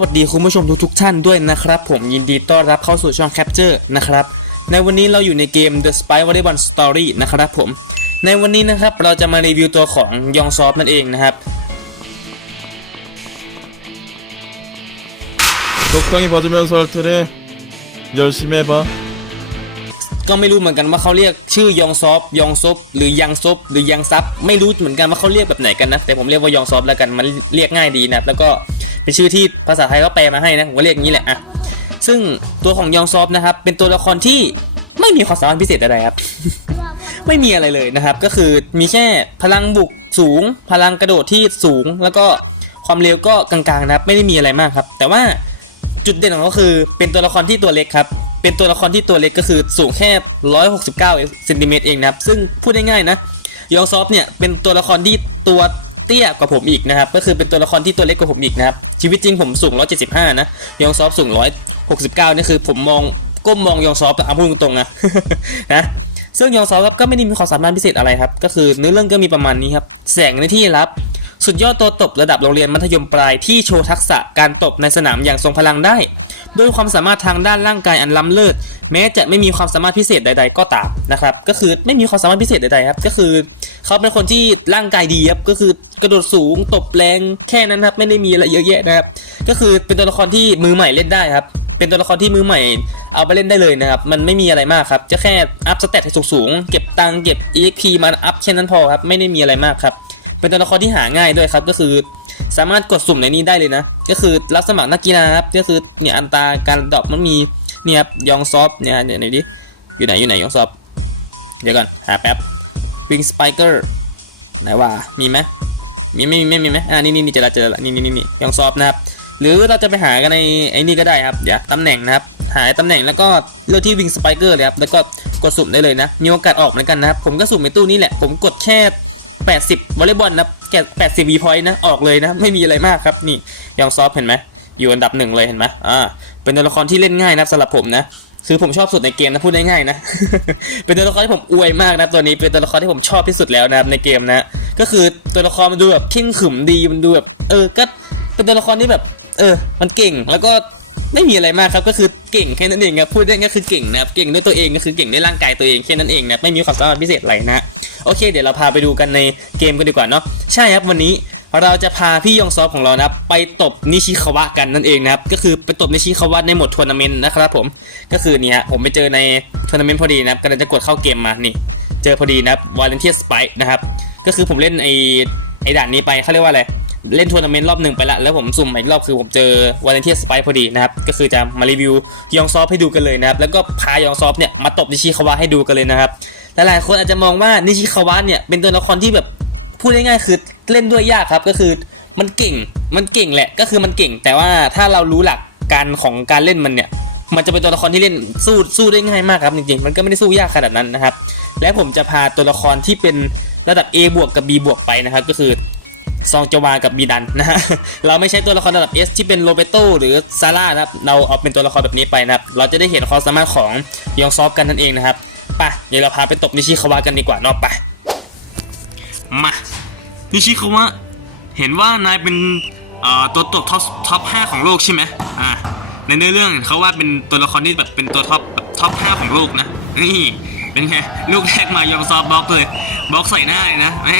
วัสดีคุณผู้ชมทุกๆท่านด้วยนะครับ ผมยินดีต้อนรับเข้าสู่ช่อง Capture นะครับ ในวันนี้เราอยู่ในเกม The Spy Volleyball Story นะครับผม ในวันนี้นะครับเราจะมารีวิวตัวของยองซอฟนั่นเองนะครับ 적당히 받으면서 할 테니 열심히 해봐. ก็ไม่รู้เหมือนกันว่าเขาเรียกชื่อยองซอฟยองซบหรือยังซบหรือยังซับไม่รู้เหมือนกันว่าเขาเรียกแบบไหนกันนะแต่ผมเรียกว่ายองซอฟแล้วกันมันเรียกง่ายดีนะครับแล้วก็ เป็นชื่อที่ภาษาไทยเขาแปลมาให้นะผมก็เรียกงี้แหละอะซึ่งตัวของยองซอฟนะครับ เป็นตัวละครที่ไม่มีความสามารถพิเศษอะไรครับ ไม่มีอะไรเลยนะครับ ก็คือมีแค่พลังบุกสูง พลังกระโดดที่สูง แล้วก็ความเร็วก็กลางๆนะครับไม่ได้มีอะไรมากครับ แต่ว่าจุดเด่นของเขาคือ เป็นตัวละครที่ตัวเล็กครับ เป็นตัวละครที่ตัวเล็กก็คือสูงแค่ 169เซนติเมตรเองนะครับ ซึ่งพูดได้ง่ายนะ ยองซอฟเนี่ยเป็นตัวละครที่ตัว เตี้ยกว่าผมอีกนะครับ ก็คือเป็นตัวละครที่ตัวเล็กกว่าผมอีกนะครับ ชีวิตจริงผมสูง 175 นะ ยองซอฟสูง 169 นี่คือผมมองก้มมองยองซอฟอะพูดตรงๆนะนะซึ่งยองซอครับก็ไม่ได้มีความสามารถพิเศษอะไรครับ ก็คือเนื้อเรื่องก็มีประมาณนี้ครับ แสงในที่ลับ สุดยอดตัวตบระดับโรงเรียนมัธยมปลายที่โชว์ทักษะการตบในสนามอย่างทรงพลังได้ ด้วยความสามารถทางด้านร่างกายอันล้ำเลิศแม้จะไม่มีความสามารถพิเศษใด ๆ ก็ตามนะครับก็คือไม่มีความสามารถพิเศษใดๆครับก็คือเขาเป็นคนที่ร่างกายดีครับก็คือกระโดดสูงตบแรงแค่นั้นครับไม่ได้มีอะไรเยอะแยะนะครับก็คือเป็นตัวละครที่มือใหม่เล่นได้ครับเป็นตัวละครที่มือใหม่เอาไปเล่นได้เลยนะครับ มันไม่มีอะไรมากครับ จะแค่อัพสเตตให้สูงๆ เก็บตังเก็บ EXP มาอัพแค่นั้นพอครับ ไม่ได้มีอะไรมากครับ เป็นตัวละครที่หาง่ายด้วยครับ ก็คือ สามารถกดสุ่มในนี้ได้เลยนะ ก็คือรับสมัครนักกีฬาครับก็คือเนี่ยอันตาการดรอปมันมีเนี่ยครับยองซอฟเนี่ยเดี๋ยวไหนดิอยู่ไหนอยู่ไหนยองซอฟเดี๋ยวก่อนหาแป๊บวิงสไปเกอร์ไหนว่ามีไหมมีไม่มีไม่มีไหมอ่านี่นี่นี่จอละเจอละนี่นี่นี่นี่ยองซอฟนะครับหรือเราจะไปหากันในไอ้นี่ก็ได้ครับเดี๋ยวตำแหน่งนะครับหาตำแหน่งแล้วก็เลือกที่วิงสไปเกอร์เลยครับแล้วก็กดสุ่มได้เลยนะมีโอกาสออกเหมือนกันนะครับผมก็สุ่มในตู้นี้แหละผมกดแค่ 80วอลเลย์บอลนะแก80วีพอยต์นะออกเลยนะไม่มีอะไรมากครับนี่ยองซอฟเห็นไหมอยู่อันดับหนึ่งเลยเห็นไหมอ่าเป็นตัวละครที่เล่นง่ายนะสำหรับผมนะคือผมชอบสุดในเกมนะพูดได้ง่ายนะ เป็นตัวละครที่ผมอวยมากนะตัวนี้เป็นตัวละครที่ผมชอบที่สุดแล้วนะครับในเกมนะ ก็คือตัวละครมันดูแบบเข่งขึมดีมันดูแบบเออก็เป็นตัวละครที่แบบ เออ มันเก่งแล้วก็ไม่มีอะไรมากครับก็คือเก่งแค่นั้นเองครับพูดได้ก็คือเก่งนะครับเก่งด้วยตัวเองก็คือเก่งด้วยร่างกายตัวเองแค่นั้นเองนะไม่มีความสามารถพิเศษอะไรนะ โอเค เดี๋ยวเราพาไปดูกันในเกมกันดีกว่าเนาะใช่ครับวันนี้เราจะพาพี่ยองซอฟของเรานะครับไปตบนิชิคาวะกันนั่นเองนะครับก็คือไปตบนิชิคาวะในหมดทัวร์นาเมนต์นะครับผมก็คือเนี่ยผมไปเจอในทัวร์นาเมนต์พอดีนะครับกำลังจะกดเข้าเกมมานี่ เจอพอดีนะครับวาเลนเทียสไปนะครับก็คือผมเล่นไอไอด่านนี้ไปเขาเรียกว่าอะไรเล่นทัวร์นาเมนต์รอบหนึ่งไปละแล้วผมสุ่มอีกรอบคือผมเจอวาเลนเทียสไปพอดีนะครับก็คือจะมารีวิวยองซอฟให้ดูกันเลยนะครับแล้วก็พายองซอฟเนี่ยมาตบนิชิคาวะให้ดูกันเลยนะครับ หลายๆคนอาจจะมองว่านิชิคาวะเนี่ยเป็นตัวละครที่แบบพูดง่ายๆคือเล่นด้วยยากครับก็คือมันเก่งมันเก่งแหละก็คือมันเก่ง แต่ว่าถ้าเรารู้หลักการของการเล่นมันเนี่ยมันจะเป็นตัวละครที่เล่นสู้สู้ได้ง่ายมากครับจริงๆ มันก็ไม่ได้สู้ยากขนาดนั้นนะครับ และผมจะพาตัวละครที่เป็นระดับ A บวกกับ B บวกไปนะครับก็คือซองจวากับบีดันนะฮะเราไม่ใช่ตัวละครระดับ S ที่เป็นโรเบโตหรือซาร่านะครับเราเอาเป็นตัวละครแบบนี้ไปนะครับเราจะได้เห็นความสามารถของยองซอฟกันนั่นเองนะครับ ไปเดี๋ยวเราพาไปตบนิชิคาวะกันดีกว่าเนาะไปมานิชิคาวะเห็นว่านายเป็นตัวตบท็อปท็อปห้าของโลกใช่ไหมอ่าในเนื้อเรื่องเขาว่าเป็นตัวละครที่แบบเป็นตัวท็อปแบบท็อปห้าของโลกนะนี่เป็นไงลูกแรกมายองซอฟบล็อกเลยบล็อกใส่หน้าเลยนะแม่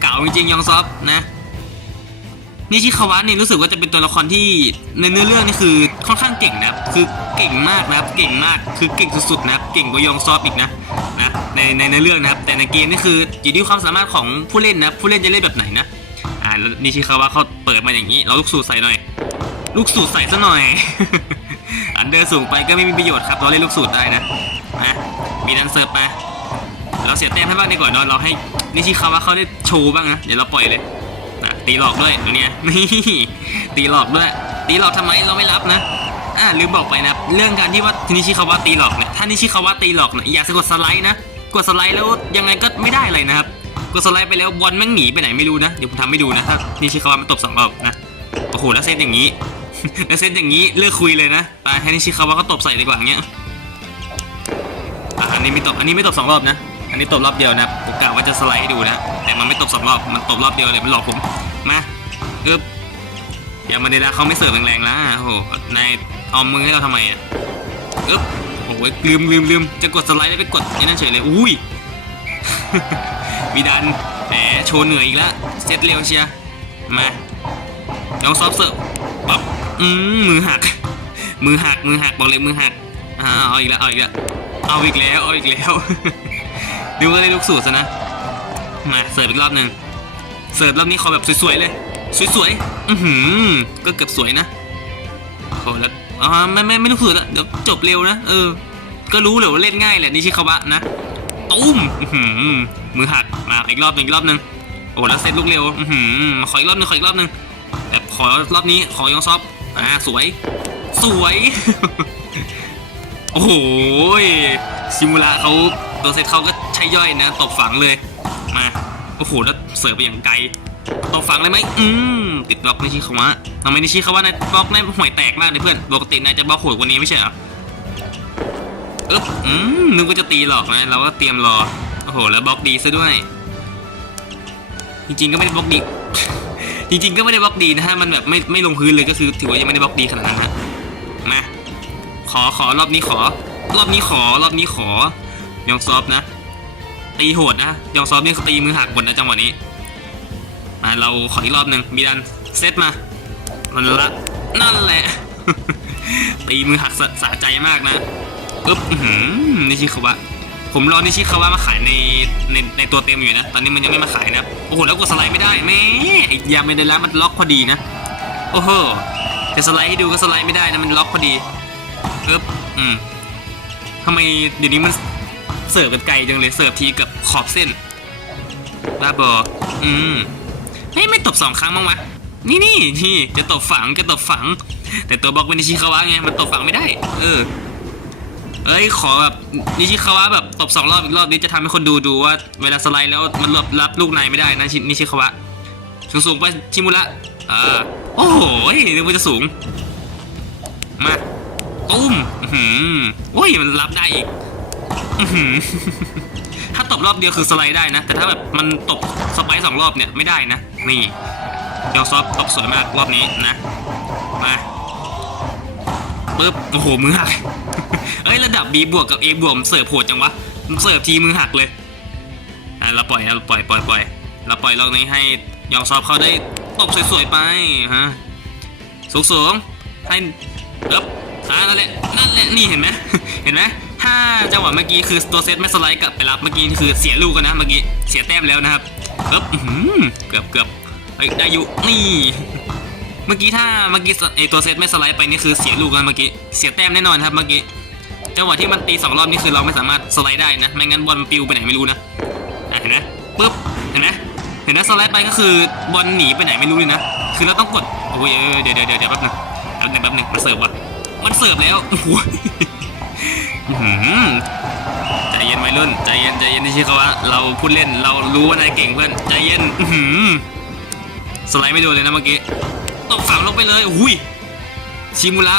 เก่าจริงๆยองซอฟนะ นี่ชิคาวะนี่รู้สึกว่าจะเป็นตัวละครที่ในเนื้อเรื่องนี่คือค่อนข้างเก่งนะครับคือเก่งมากนะครับเก่งมากคือเก่งสุดๆนะครับเก่งกว่ายองซอฟอีกนะนะในในในเรื่องนะครับ แต่ในเกมนี่คืออยู่ที่ความสามารถของผู้เล่นนะผู้เล่นจะเล่นแบบไหนนะอ่านิชิคาวะเขาเปิดมาอย่างนี้ เราลูกสูตรใส่หน่อย ลูกสูตรใส่ซะหน่อย อันเดอร์สูงไปก็ไม่มีประโยชน์ครับ เราเล่นลูกสูตรได้นะนะมีดันเซิร์ฟไปเราเสียแต้มให้บ้างดีกว่าเนาะเราให้นิชิคาวะเขาได้โชว์บ้างนะเดี๋ยวเราปล่อยเลย ตีหลอกด้วยตัวเนี้ยนี่ตีหลอกด้วย ตีหลอกทำไมเราไม่รับนะอ่าลืมบอกไปนะเรื่องการที่ว่านิชิคาวะตีหลอกเนี่ยถ้านิชิคาวะตีหลอกเนี่ยอยากจะกดสไลด์นะกดสไลด์แล้วยังไงก็ไม่ได้เลยนะครับกดสไลด์ไปแล้วบอลแม่งหนีไปไหนไม่รู้นะเดี๋ยวผมทำให้ดูนะถ้านิชิคาวะมันตบสองรอบนะโอ้โหแล้วเซตอย่างนี้แล้วเซตอย่างนี้เลิกคุยเลยนะตายให้นิชิคาวะเขาตบใส่ดีกว่างเงี้ยอันนี้ไม่ตบอันนี้ไม่ตบสองรอบนะอันนี้ตบรอบเดียวนะผมกะว่าจะสไลด์ให้ดูนะ แต่มันไม่ตบสองรอบ มันตบรอบเดียวเลย มันหลอกผม มาเอบอย่ามาเดล่าเขาไม่เสิร์ฟแรงๆแล้วโอ้โหนายเอามือให้เราทำไมอะอึ๊บโอ้โหลืมลืมลืมจะกดสไลด์แล้วไปกดไอ้นั่นเฉยเลยอุ้ยวีดันแหมโชว์เหนื่อยอีกแล้วเซตเร็วเชียร์มาลองซอฟเสิร์ฟปั๊บอืมมือหัก มือหักมือหักบอกเลยมือหักอ่าเอาอีกแล้วเอาอีกแล้วเอาอีกแล้วเอาอีกแล้วดูก็ได้ลูกสูตรซะนะมาเสิร์ฟอีกรอบหนึ่ง เสิร์ฟรอบนี้ขอแบบสวยๆเลย สวยๆ อือหือ ก็เกือบสวยนะ ขอแล้วอ่าไม่ไม่ไม่ลูกสูตรแล้วเดี๋ยวจบเร็วนะ เออ ก็รู้เลยว่าเล่นง่ายแหละนิชิคาวะนะตุ้มอือหือมือหักมาอีกรอบหนึ่งอีกรอบหนึ่งโอ้แล้วเซตลูกเร็วอือหือมขออีกรอบหนึ่งขออีกรอบหนึ่งแบบขอรอบนี้ขอยองซอฟอ่าสวย สวย โอ้โหซิมูระเขาตัวเซตเขาก็ใช้ย่อยนะตบฝังเลยมาโอ้โหแล้ว เสิร์ฟไปอย่างไกลตบฝังเลยไหมอืมติดบล็อกนิชิคาวะทำไมนิชิคาวะในายบล็อกในายห่วยแตกมากเลยเพื่อนปกตินายจะบล็อกโหดกว่านี้ไม่ใช่เหรออึ๊บอืมนึกว่าจะตีหลอกนะเราก็เตรียมรอโอ้โหแล้วบล็อกดีซะด้วย จริงๆก็ไม่ได้บล็อกดี จริง ๆ ก็ไม่ได้บล็อกดีนะฮะมันแบบไม่ไม่ลงพื้นเลยก็คือถือว่ายังไม่ได้บล็อกดีขนาดนั้นฮะมาขอขอรอบนี้ขอ รอบนี้ขอรอบนี้ขอยองซอฟนะตีโหดนะยองซอฟนี่ตีมือหักหมดนะจังหวะนี้ มาเราขออีกรอบหนึ่งมีดันเซตมา มันละนั่นแหละ ตีมือหักสะสะใจมากนะอึ๊บนิชิคาวะผมรอนิชิคาวะมาขายในในในตัวเต็มอยู่นะ ตอนนี้มันยังไม่มาขายนะ โอ้โห แล้วกดสไลด์ไม่ได้แม่ไอ้ยาไม่ได้แล้วมันล็อกพอดีนะ โอ้โห จะสไลด์ให้ดูก็สไลด์ไม่ได้นะ มันล็อกพอดีอึ๊บอืมทำไมเดี๋ยวนี้มันเสิร์ฟกันไกลจังเลย เสิร์ฟทีกับขอบเส้นบ้าบออืม เฮ้ยไม่ตบสองครั้งบ้างวะนี่นี่นี่จะตบฝังจะตบฝัง แต่ตัวบล็อกเป็นนิชิคาวะไงมันตบฝังไม่ได้ เออเอ้ยขอแบบนิชิคาวะแบบตบสองรอบอีกรอบนี้จะทำให้คนดูดูว่า เวลาสไลด์แล้วมันรับรับลูกในไม่ได้นะชินิชิคาวะสูงสูงไปชิมุระอ่าโอ้โหนึกว่าจะสูง มาตุ้มอื้อหือโอ้ยมันรับได้อีกอื้อหือ ถ้าตบรอบเดียวคือสไลด์ได้นะ แต่ถ้าแบบมันตบสไปร์สองรอบเนี่ยไม่ได้นะ นี่ยอซอฟตบสวยมากรอบนี้นะ มาปึ๊บโอ้โหมือหัก เอ้ยระดับ B บวกกับ A บวกเสิร์ฟโหดจังวะเสิร์ฟทีมือหักเลยอะเราปล่อยเราปล่อยปล่อยปล่อยเราปล่อยรอบนี้ให้ยองซอฟเขาได้ตบสวยๆไปฮะสูงสูงๆให้เอ๊บอ่านั่นแหละนั่นแหละนี่เห็นไหมเห็นไหม ถ้าจังหวะเมื่อกี้คือตัวเซตไม่สไลด์กลับไปรับเมื่อกี้คือเสียลูกกันนะเมื่อกี้เสียแต้มแล้วนะครับเอ๊บอื้อหือเกือบเกือบเฮ้ยได้อยู่นี่เมื่อกี้ถ้าเมื่อกี้ไอตัวเซตไม่สไลด์ไปนี่คือเสียลูกกันเมื่อกี้เสียแต้มแน่นอนครับเมื่อกี้จังหวะที่มันตีสองรอบนี่คือเราไม่สามารถสไลด์ได้นะไม่งั้นบอลปิวไปไหนไม่รู้นะเห็นไหมปึ๊บเห็นไหมเห็นไหมสไลด์ไปก็คือบอลหนีไปไหนไม่รู้เลยนะคือเราต้องกดโอ้ยเออเดี๋ยวเดี๋ยวเดี๋ยวแป๊บหนึงแป๊บนึงแป๊บหนึงมันเสิร์ฟว่ะมันเสิร์ฟแล้วโอ้โห ใจเย็นวัยรุ่น ใจเย็นใจเย็นที่ชื่อเขาว่าเราพูดเล่นเรารู้ว่านายเก่งเพื่อนใจเย็นสไลด์ไม่โดนเลยนะเมื่อกี้ตกฝังลงไปเลยหุยชิมุระ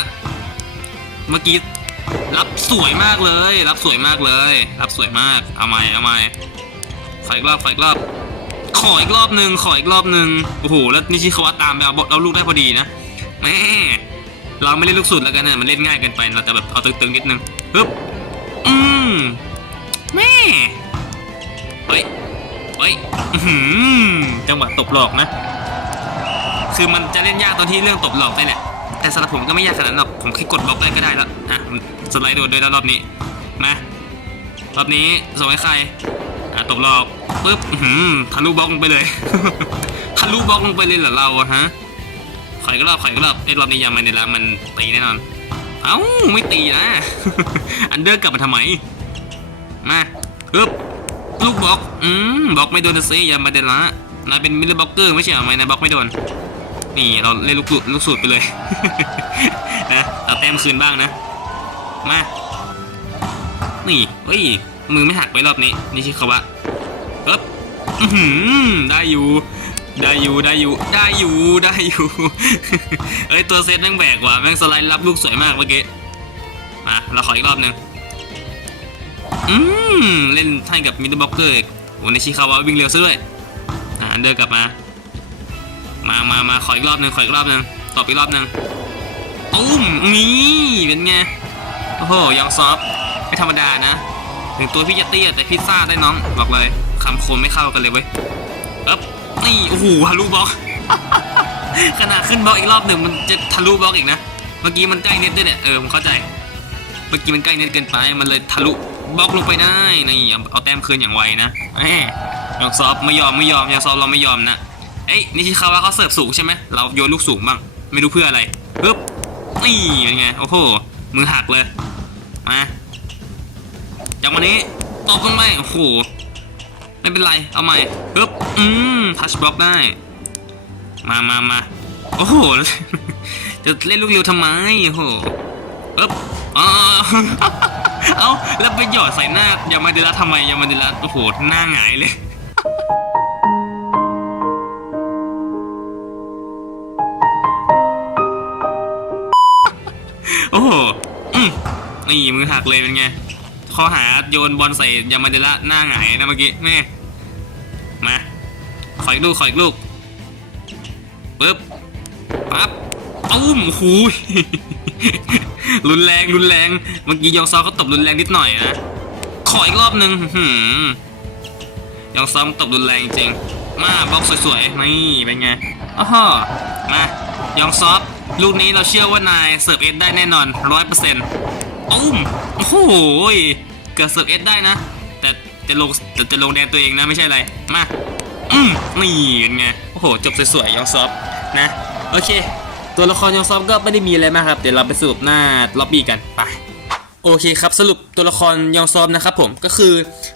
เมื่อกี้รับสวยมากเลย รับสวยมากเลย รับสวยมากเอาใหม่เอาใหม่ขออีกรอบขออีกรอบขออีกรอบหนึ่งขออีกรอบหนึ่งโอ้โหแล้วนิชิคาวะตามไปเอาเราลูกได้พอดีนะแม่เราไม่เล่นลูกสุดแล้วกันนะมันเล่นง่ายเกินไปเราจะแบบเอาตึงๆนิดนึง ปึ๊บ อืมแม่เฮ้ยเฮ้ยอื้อหือจังหวะตบหลอกนะ คือมันจะเล่นยากตอนที่เรื่องตบหลอกได้แหละ แต่สำหรับผมก็ไม่ยากขนาดนั้นหรอก ผมแค่กดบล็อกได้ก็ได้แล้วอะสไลด์โดดด้วยแล้วรอบนี้ มารอบนี้ส่งให้ใคร อะตบหลอกปุ๊บอื้อหือทะลุบล็อกลงไปเลย ทะลุบล็อกลงไปเลยเหรอเราอะฮะขอยก็รอบขอยก็รอบไอ้รอบนี้ยังไม่ได้แล้วมันตีแน่นอน เอ้าไม่ตีนะ อันเดอร์กลับมาทำไม มาปึ๊บลูกบล็อก อืมบล็อกไม่โดนนะซิอย่ามาเดนละนายเป็นมิลเลอร์บล็อกเกอร์ไม่ใช่หรอทำไมนายบล็อกไม่โดน นี่เราเล่นลูกสูตรลูกสูตรไปเลยนะเอาแต้มคืนบ้างนะ มา นี่เฮ้ย มือไม่หักไปรอบนี้ นี่ชิคาวะปึ๊บอื้อหือได้อยู่ ได้อยู่ได้อยู่ได้อยู่ได้อยู่ เอ้ยตัวเซตแม่งแบกว่ะแม่งสไลด์รับลูกสวยมากเมื่อกี้มาเราขออีกรอบหนึ่งอืมเล่นให้กับมิดเดิลบล็อกเกอร์อีกโอ้ในชิคาวะวิ่งเร็วซะด้วยอ่าเดินกลับมา มามามาขออีกรอบหนึ่งขออีกรอบหนึ่งตอบอีกรอบหนึ่งตุ้มนี่เป็นไงโอ้โหยองซอฟไม่ธรรมดานะ ถึงตัวพี่จะเตี้ยแต่พิซซ่าได้น้องบอกเลยคำโคมไม่เข้ากันเลยเว้ยอ๊บ นี่โอ้โหทะลุบล็อก ขนาดขึ้นบล็อกอีกรอบหนึ่งมันจะทะลุบล็อกอีกนะ เมื่อกี้มันใกล้เน็ตด้วยเนี่ย เออผมเข้าใจ เมื่อกี้มันใกล้เน็ตเกินไป มันเลยทะลุบล็อกลงไปได้นี่เอาเอาแต้มคืนอย่างไวนะแหมยองซอฟไม่ยอมไม่ยอมยองซอฟเราไม่ยอมนะ เอ้ยนิชิคาวะเขาเสิร์ฟสูงใช่ไหมเราโยนลูกสูงบ้าง ไม่รู้เพื่ออะไรปึ๊บนี่เป็นไง โอ้โห มือหักเลย มาจากวันนี้ตบลงไปโอ้โห ไม่เป็นไรเอาใหม่ปึ๊บอืมทัชบล็อกได้ มามามาโอ้โหจะเล่นลูกเร็วทำไมโอ้โหปึ๊บอ๋อเอาแล้วไปหยอดใส่หน้า ยามาเดลัสทำไม ยามาเดลัสโอ้โห หน้าหงายเลยโอ้โห อืมนี่มือหักเลยเป็นไง ข้อหาโยนบอลใส่ยามาเดละหน้าหงายนะเมื่อกี้แม่มาขออีกลูกขออีกลูกปึ๊บปั๊บตุ้มโอ้โหรุนแรงรุนแรงเมื่อกี้ยองซอเขาตบรุนแรงนิดหน่อยนะขออีกรอบหนึ่งหืมยองซอมตบรุนแรงจริงมาบล็อกสวยๆนี่เป็นไงอ้อมายองซอฟลูกนี้เราเชื่อว่านายเสิร์ฟเอสได้แน่นอนร้อยเปอร์เซ็นต์ ตุ้มโอ้โหเกิดเสิร์ฟเอสได้นะ แต่จะลงแต่จะลงแดนตัวเองนะไม่ใช่อะไร มา อืมนี่เป็นไง โอ้โห จบสวยๆยองซอฟนะ โอเค ตัวละครยองซอฟก็ไม่ได้มีอะไรมากครับ เดี๋ยวเราไปสรุปหน้าล็อบบี้กัน ไป โอเคครับสรุปตัวละครยองซอมนะครับผม ก็คือ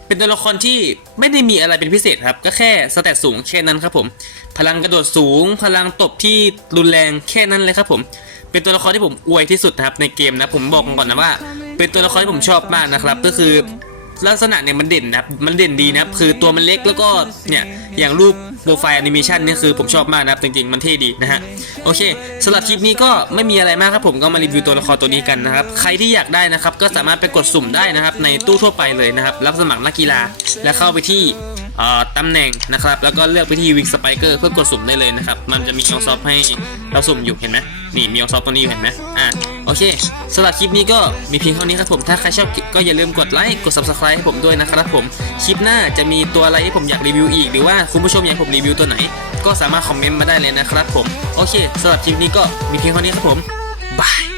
เป็นตัวละครที่ไม่ได้มีอะไรเป็นพิเศษครับ ก็แค่สแตทสูงแค่นั้นครับผม พลังกระโดดสูง พลังตบที่รุนแรงแค่นั้นเลยครับผม เป็นตัวละครที่ผมอวยที่สุดนะครับในเกมนะผมบอกก่อนนะว่า เป็นตัวละครที่ผมชอบมากนะครับ ก็คือ ลักษณะเนี่ยมันเด่นนะครับ มันเด่นดีนะครับ คือตัวมันเล็กแล้วก็เนี่ยอย่างรูปโปรไฟล์แอนิเมชันเนี่ยคือผมชอบมากนะครับจริงๆ มันเท่ดีนะฮะโอเคสำหรับคลิปนี้ก็ไม่มีอะไรมากครับผมก็มารีวิวตัวละครตัวนี้กันนะครับใครที่อยากได้นะครับก็สามารถไปกดสุ่มได้นะครับในตู้ทั่วไปเลยนะครับรับสมัครนักกีฬาแล้วเข้าไปที่อ่อตำแหน่งนะครับแล้วก็เลือกไปที่วิกสไปเกอร์เพื่อกดสุ่มได้เลยนะครับมันจะมีอองซอฟให้เราสุ่มอยู่เห็นไหมนี่มีอองซอฟตัวนี้อยู่เห็นไหมอะ โอเคสำหรับคลิปนี้ก็มีเพียงเท่านี้ครับผม ถ้าใครชอบก็อย่าลืมกดไลค์ กด subscribe ให้ผมด้วยนะครับผม คลิปหน้าจะมีตัวอะไรที่ผมอยากรีวิวอีก หรือว่าคุณผู้ชมอยากผมรีวิวตัวไหน ก็สามารถคอมเมนต์มาได้เลยนะครับผม โอเคสำหรับคลิปนี้ก็มีเพียงเท่านี้ครับผม บาย